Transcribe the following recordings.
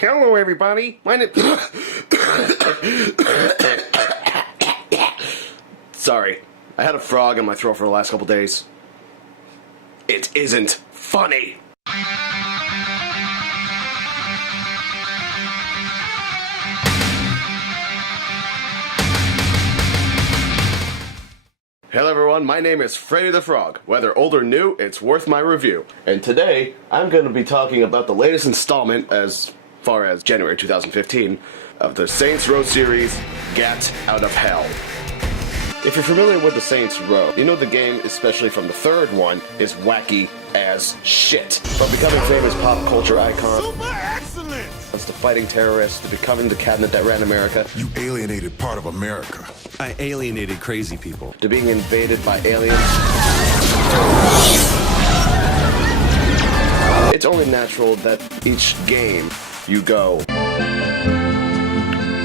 Hello, everybody. My name. Sorry, I had a frog in my throat for the last couple days. It isn't funny. Hello everyone, my name is Freddie the Frog. Whether old or new, it's worth my review. And today, I'm going to be talking about the latest installment, as far as January 2015, of the Saints Row series, Gat Out of Hell. If you're familiar with the Saints Row, you know the game, especially from the third one, is wacky as shit. From becoming famous pop culture icon, Super excellent! to fighting terrorists, to becoming the cabinet that ran America, You alienated part of America. I alienated crazy people. to being invaded by aliens. It's only natural that each game you go,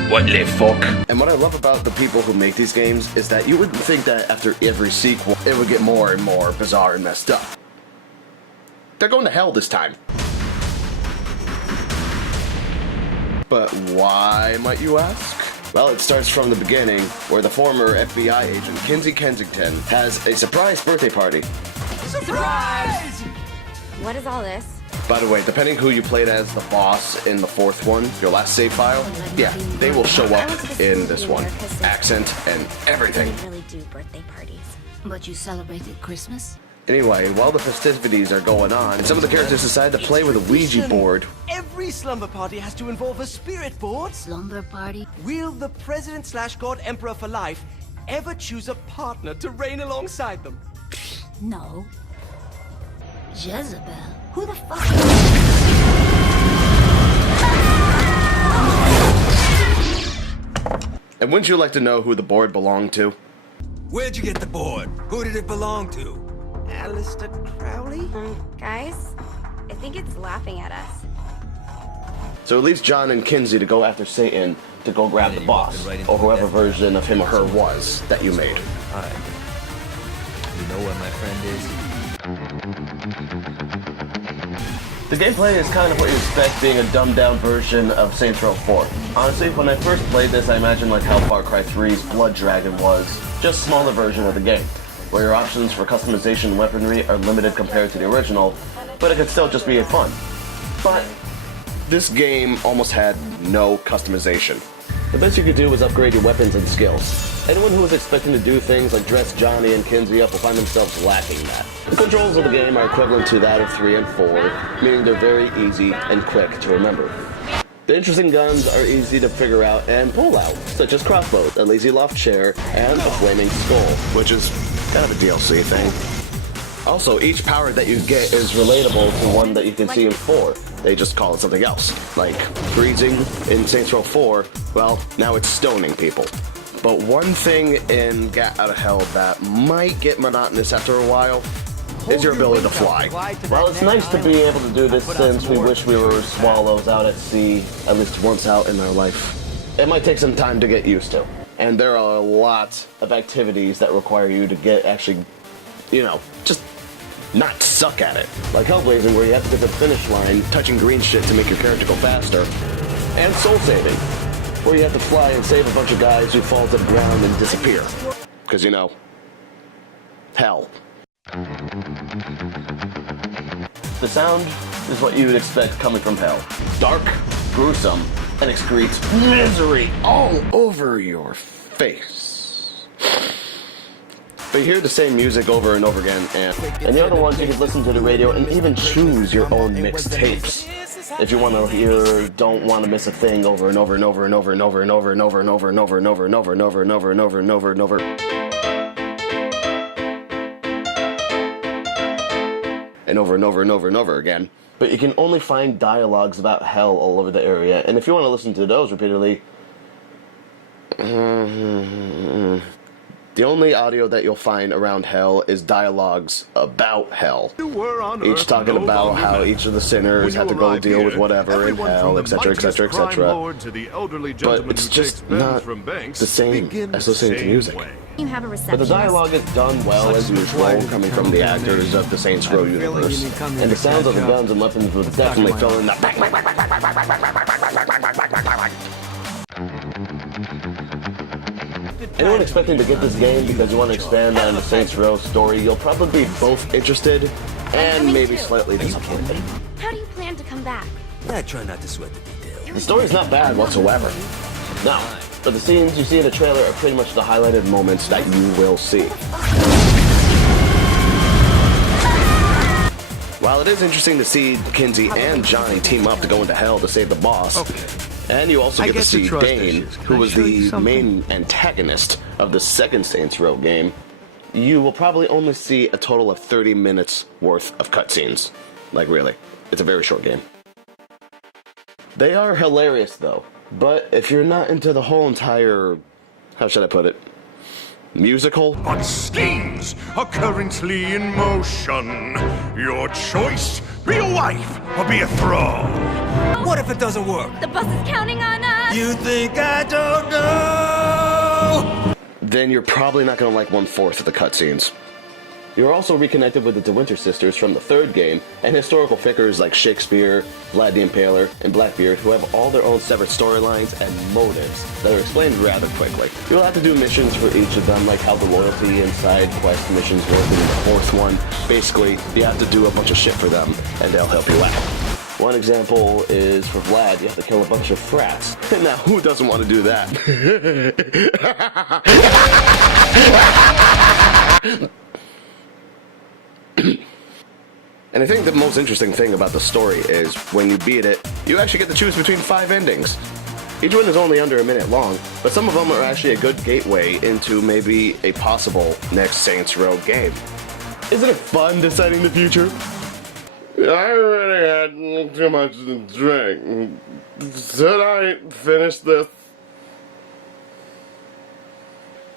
what the fuck? And what I love about the people who make these games is that you wouldn't think that after every sequel it would get more and more bizarre and messed up. They're going to hell this time. But why, might you ask? Well, it starts from the beginning, where the former FBI agent, Kinsey Kensington, has a surprise birthday party. Surprise! What is all this? By the way, depending who you played as the boss in the fourth one, your last save file, yeah, they will show up in this one. Accent and everything. We really do birthday parties. But you celebrated Christmas? Anyway, while the festivities are going on, some of the characters decide to play with a Ouija board. Every slumber party has to involve a spirit board. Slumber party? Will the president/god emperor for life ever choose a partner to reign alongside them? No. Jezebel? Who the fuck? And wouldn't you like to know who the board belonged to? Where'd you get the board? Who did it belong to? Alistair Crowley? Guys, I think it's laughing at us. So it leaves John and Kinsey to go after Satan to go grab the boss, or whoever version of him or her was that you made. Hi. You know where my friend is? The gameplay is kind of what you expect, being a dumbed-down version of Saints Row 4. Honestly, when I first played this, I imagined like how Far Cry 3's Blood Dragon was, just a smaller version of the game, where your options for customization and weaponry are limited compared to the original, but it could still just be fun. But this game almost had no customization. The best you could do was upgrade your weapons and skills. Anyone who was expecting to do things like dress Johnny and Kinsey up will find themselves lacking that. The controls of the game are equivalent to that of 3 and 4, meaning they're very easy and quick to remember. The interesting guns are easy to figure out and pull out, such as crossbows, a lazy loft chair, and a flaming skull, which is kind of a DLC thing. Also, each power that you get is relatable to one that you can see in 4. They just call it something else. Like freezing in Saints Row 4, well, now it's stoning people. But one thing in Gat Out of Hell that might get monotonous after a while is your ability to fly. Well, it's nice to be able to do this since we wish we were swallows out at sea, at least once out in our life. It might take some time to get used to. And there are a lot of activities that require you to get actually, just not suck at it. Like Hellblazing, where you have to get to the finish line, touching green shit to make your character go faster. And Soul Saving, where you have to fly and save a bunch of guys who fall to the ground and disappear. Because, hell. The sound is what you would expect coming from hell. Dark, gruesome, and excretes misery all over your face. But you hear the same music over and over again, and the other ones you can listen to the radio and even choose your own mixed tapes. If you want to hear Don't Want to Miss a Thing over and over and over and over and over and over and over and over and over and over and over and over and over and over and over and over and over and over and over and over again. But you can only find dialogues about hell all over the area, and if you want to listen to those repeatedly, the only audio that you'll find around hell is dialogs about hell. Each talking about how each of the sinners had to go deal with whatever in hell, etc., etc., etc. But it's just not the same as listening to music. You have a But the receptionist. dialogue is done well as usual, coming from the actors of the Saints Row universe. And the sounds of the guns and weapons would definitely fill in the Anyone expecting to get this game because you want to expand on the Saints Row story, you'll probably be both interested and maybe slightly disappointed. How do you plan to come back? I try not to sweat the details. The story's not bad whatsoever. No, but the scenes you see in the trailer are pretty much the highlighted moments that you will see. While it is interesting to see Kinsey and Johnny team up to go into hell to save the boss, and you also get to see Dane, who was the main antagonist of the second Saints Row game, you will probably only see a total of 30 minutes worth of cutscenes. Like really, it's a very short game. They are hilarious though, but if you're not into the whole entire, how should I put it, musical? But schemes are currently in motion. Your choice, be a wife or be a thrall. What if it doesn't work? The bus is counting on us! You think I don't know? Then you're probably not going to like 1/4 of the cutscenes. You're also reconnected with the De Winter sisters from the third game, and historical figures like Shakespeare, Vlad the Impaler, and Blackbeard, who have all their own separate storylines and motives that are explained rather quickly. You'll have to do missions for each of them, like how the loyalty and side quest missions work in the fourth one. Basically, you have to do a bunch of shit for them, and they'll help you out. One example is for Vlad, you have to kill a bunch of frats. Now, who doesn't want to do that? And I think the most interesting thing about the story is when you beat it, you actually get to choose between 5 endings. Each one is only under a minute long, but some of them are actually a good gateway into maybe a possible next Saints Row game. Isn't it fun deciding the future? I already had too much to drink. Should I finish this?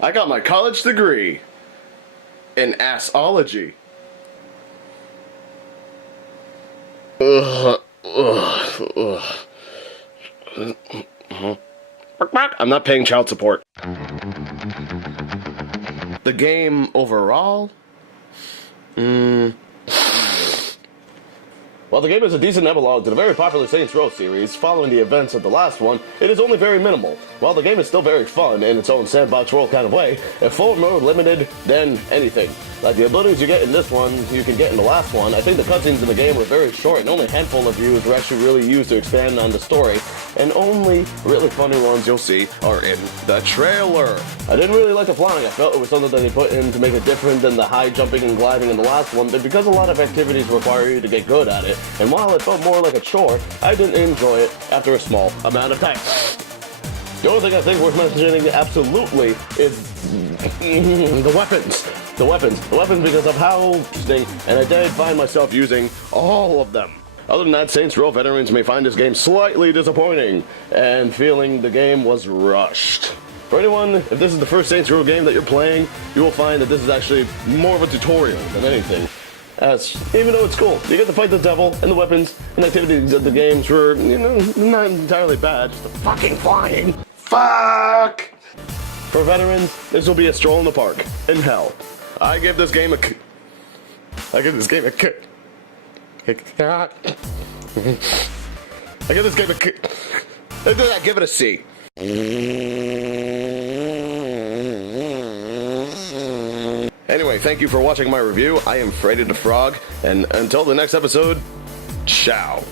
I got my college degree in assology. I'm not paying child support. The game overall? While the game is a decent epilogue to the very popular Saints Row series, following the events of the last one, it is only very minimal. While the game is still very fun in its own sandbox world kind of way, if far more limited than anything. Like the abilities you get in this one, you can get in the last one. I think the cutscenes in the game were very short, and only a handful of views were actually really used to expand on the story. And only really funny ones you'll see are in the trailer. I didn't really like the flying. I felt it was something that they put in to make it different than the high jumping and gliding in the last one, but because a lot of activities require you to get good at it, and while it felt more like a chore, I didn't enjoy it after a small amount of time. The only thing I think worth mentioning absolutely is the weapons. The weapons because of how interesting, and I did find myself using all of them. Other than that, Saints Row veterans may find this game slightly disappointing, and feeling the game was rushed. For anyone, if this is the first Saints Row game that you're playing, you will find that this is actually more of a tutorial than anything. As, even though it's cool, you get to fight the devil, and the weapons and activities of the games were, not entirely bad, just the fucking flying. Fuck! For veterans, this will be a stroll in the park, in hell. I give this game a I give this game a I give it a C. Anyway, thank you for watching my review. I am Freddie the Frog, and until the next episode, ciao.